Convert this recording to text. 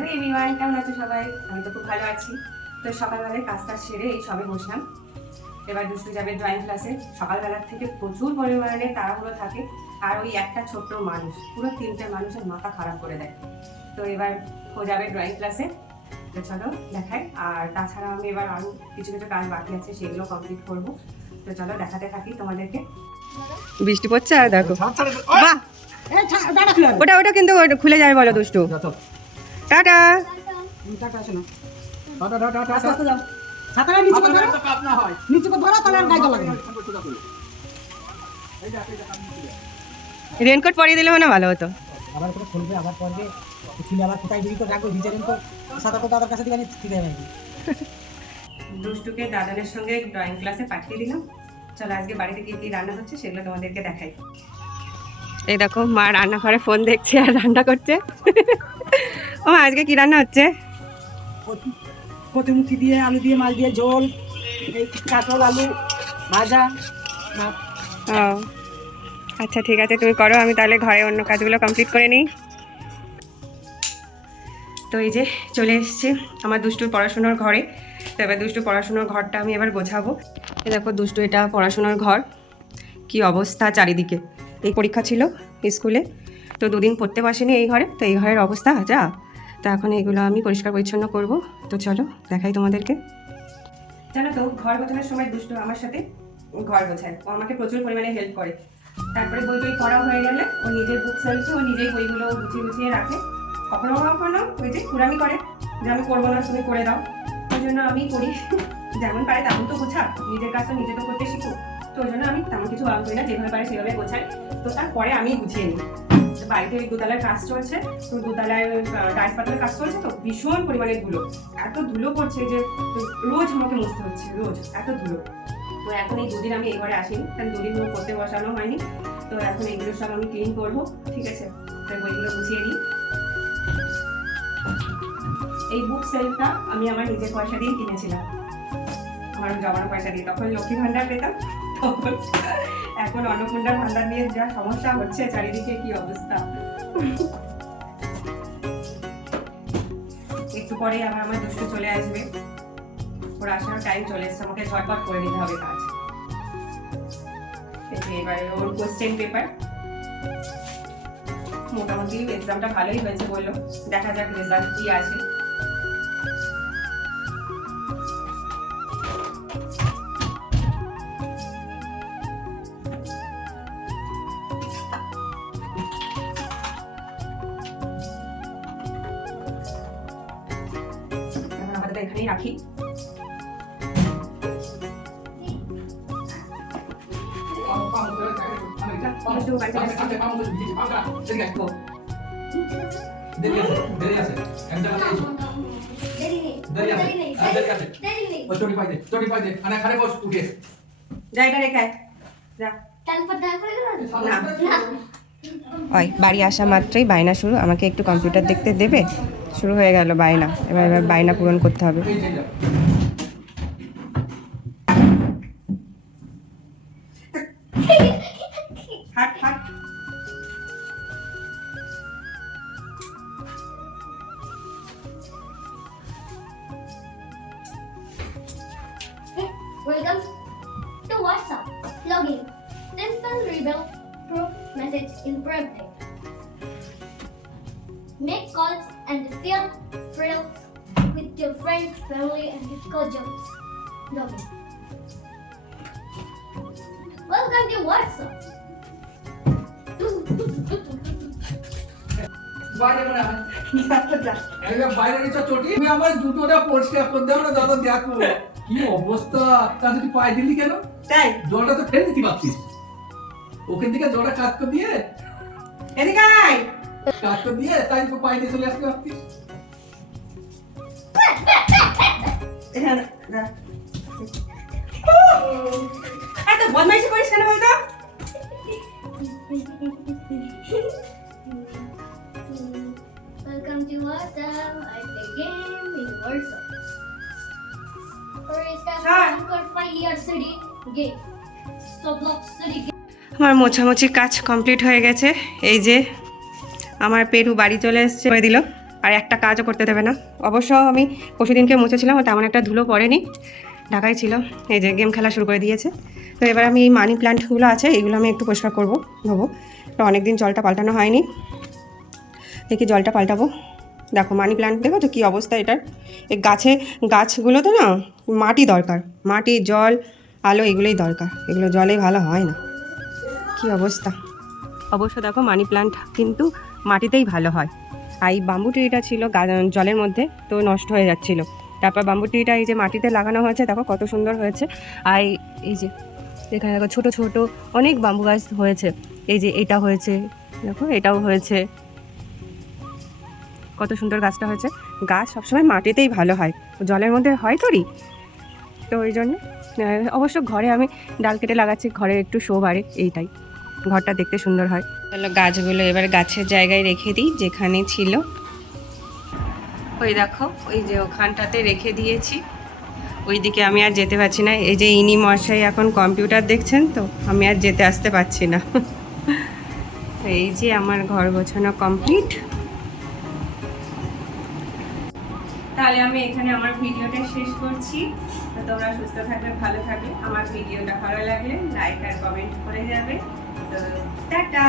Hello everyone, কেমন আছো সবাই? আমি তো খুব ভালো আছি। তো সকালবেলায় কাজটা সেরে এই সবে বসলাম। এবার দুষ্টু যাবে ড্রয়িং ক্লাসে। সকালবেলার থেকে প্রচুর পরিমাণে তাড়াহুড়ো থাকে, আর ওই একটা ছোট্ট মানুষ পুরো তিনটে মানুষের মাথা খারাপ করে দেয়। তো এবার ও যাবে ড্রয়িং ক্লাসে। তো চলো দেখাই। আর তাছাড়া আমি এবার আরও কিছু কিছু কাজ বাকি আছে, সেগুলো কমপ্লিট করবো। তো চলো দেখাতে থাকি তোমাদেরকে। বৃষ্টি পড়ছে আর দেখো, বাহ ওটা ওটা কিন্তু খুলে যাবে, বলো দুষ্টু। টাটা। রেনকোট পরিয়ে দিলে মানে ভালো হতো। দুষ্টুকে দাদানের সঙ্গে ড্রয়িং ক্লাসে পাঠিয়ে দিলাম। চলো আজকে বাড়িতে কি কি রান্না হচ্ছে সেগুলো তোমাদেরকে দেখাই। এই দেখো মা রান্নাঘরে ফোন দেখছে আর রান্না করছে। ও আজকে কি রান্না হচ্ছে? কচুমুখি দিয়ে আলু দিয়ে মাছ দিয়ে ঝোল, এই কাঁঠাল আলু ভাজা। ও আচ্ছা ঠিক আছে, তুমি করো, আমি তাহলে ঘরে অন্য কাজগুলো কমপ্লিট করে নিই। তো এই যে চলে এসেছি আমার দুষ্টুর পড়াশোনার ঘরে। তো এবার দুষ্টুর পড়াশোনার ঘরটা আমি এবার গোছাবো। এই দেখো দুষ্টু, এটা পড়াশোনার ঘর। কি অবস্থা চারিদিকে। এই পরীক্ষা ছিল স্কুলে, তো দুদিন পড়তে বসেনি এই ঘরে। তো এই ঘরের অবস্থা যা। তো এখন এগুলো আমি পরিষ্কার পরিচ্ছন্ন করব। তো চলো দেখাই তোমাদেরকে। জানো তো, ঘর গোছানোর সময় দুষ্টু আমার সাথে ঘর গোছায়। ও আমাকে প্রচুর পরিমাণে হেল্প করে। তারপরে বই টই পড়া হয়ে গেলে ও নিজের বুক সেলফে ও নিজেই বইগুলো গুছিয়ে গুছিয়ে রাখে। কখনো কখনো ওই যে কুড়ামি করে যে আমি করবো না, তুমি করে দাও। ওই জন্য আমি করি। যেমন পারে তেমন তো গোছা, নিজের কাজ তো নিজে তো করতে শিখো। তো ওই জন্য আমি তেমন কিছু বাদ করি না, যেভাবে পারে সেভাবে গোছাই। তো তারপরে আমি গুছিয়ে নিই। বাড়িতে ওই দোতলার কাজ চলছে, তো দোতলায় টাইলস পাতার কাজ চলছে, তো ভীষণ পরিমাণে ধুলো। এত ধুলো পড়ছে যে রোজ আমাকে মুছতে হচ্ছে, রোজ এত ধুলো। তো এখন এই দুদিন আমি এই ঘরে আসিনি, কারণ দুদিন ধরে পড়তে বসানো হয়নি। তো এখন এইগুলো সব আমি ক্লিন করবো, ঠিক আছে? তো বইগুলো গুছিয়ে নিই। এই বুক সেলফটা আমি আমার নিজের পয়সা দিয়ে কিনেছিলাম, আমার জমানো পয়সা দিয়ে। তখন লক্ষ্মী ভান্ডার পেতাম, তখন। এখন অন্নপূর্ণার ভান্ডার নিয়ে যা সমস্যা হচ্ছে চারিদিকে, কি অবস্থা। একটু পরে আবার আমার দুষ্টু চলে আসবে, ওর আসার টাইম চলে এসছে, আমাকে ঝটপট করে নিতে হবে কাজ। এবারে ওর কোশ্চেন পেপার, মোটামুটি এক্সামটা ভালোই হয়েছে বললো, দেখা যাক রেজাল্ট কি আছে। এখানেই রাখি। বাড়ি আসা মাত্রই বায়না শুরু, আমাকে একটু কম্পিউটার দেখতে দেবে। শুরু হয়ে গেল বায়না, এবার এবার বায়না পূরণ করতে হবে। Welcome to WhatsApp. Login. Simple rebuild proof message in private. Make calls and feel thrilled with your friends, family, and your cousins. Login. Welcome to WhatsApp. আমার জুতোটা পরিষ্কার করে দাও না দাদা, দেখো কি অবস্থা। তা তুই পায়ে দিলি কেন? তাই জলটা তো ফেলে দিতে পারতিস, ওখান থেকে জলটা কাট করে দিয়ে এদিকে আয়, কাট করে দিয়ে তাই তো পায়ে দিয়ে চলে আসতে পারতিস। এত বদমাইশি করিস কেন বলতো? Welcome to WhatsApp. I play game in WhatsApp. For instance, 5 years study game. So block study game. আমার মোছামুছির কাজ কমপ্লিট হয়ে গেছে। এই যে আমার পেরু বাড়ি চলে এসেছে, করে দিল। আর একটা কাজও করতে দেবে না। অবশ্য আমি পরশুদিনকে মুছেছিলাম, তেমন একটা ধুলো পড়েনি, ঢাকাই ছিল। এই যে গেম খেলা শুরু করে দিয়েছে। তো এবার আমি এই মানি প্ল্যান্টগুলো আছে এইগুলো আমি একটু পরিষ্কার করবো ভাবো। তো অনেকদিন জলটা পাল্টানো হয়নি, দেখি জলটা পাল্টাবো। দেখো মানি প্ল্যান্ট দেখো তো কী অবস্থা এটার। এই গাছগুলোতে না মাটি দরকার, মাটি, জল, আলো এগুলোই দরকার, এগুলো জলেই ভালো হয় না। কি অবস্থা। অবশ্য দেখো মানি প্ল্যান্ট কিন্তু মাটিতেই ভালো হয়। আর এই বাম্বু ট্রিটা ছিল জলের মধ্যে, তো নষ্ট হয়ে যাচ্ছিলো। তারপর বাম্বু ট্রিটা এই যে মাটিতে লাগানো হয়েছে, দেখো কত সুন্দর হয়েছে। আর এই যে এখানে দেখো ছোটো ছোটো অনেক বাম্বু গাছ হয়েছে। এই যে এটা হয়েছে, দেখো এটাও হয়েছে, কত সুন্দর গাছটা হয়েছে। গাছ সবসময় মাটিতেই ভালো হয়, জলের মধ্যে হয় তোরই। তো ওই জন্য অবশ্য ঘরে আমি ডাল কেটে লাগাচ্ছি, ঘরে একটু শো বাড়ে, এইটাই, ঘরটা দেখতে সুন্দর হয়। তাহলে গাছগুলো এবার গাছের জায়গায় রেখে দিই যেখানে ছিল। ওই দেখো ওই যে ওখানটাতে রেখে দিয়েছি, ওইদিকে আমি আর যেতে পারছি না। এই যে ইনি মশাই এখন কম্পিউটার দেখছেন, তো আমি আর যেতে আসতে পারছি না। এই যে আমার ঘর গোছানো কমপ্লিট। তাহলে আমি এখানে আমার ভিডিওটা শেষ করছি। তো তোমরা সুস্থ থাকবে, ভালো থাকবে। আমার ভিডিওটা ভালো লাগলে লাইক আর কমেন্ট করে যাবে। তো টাটা।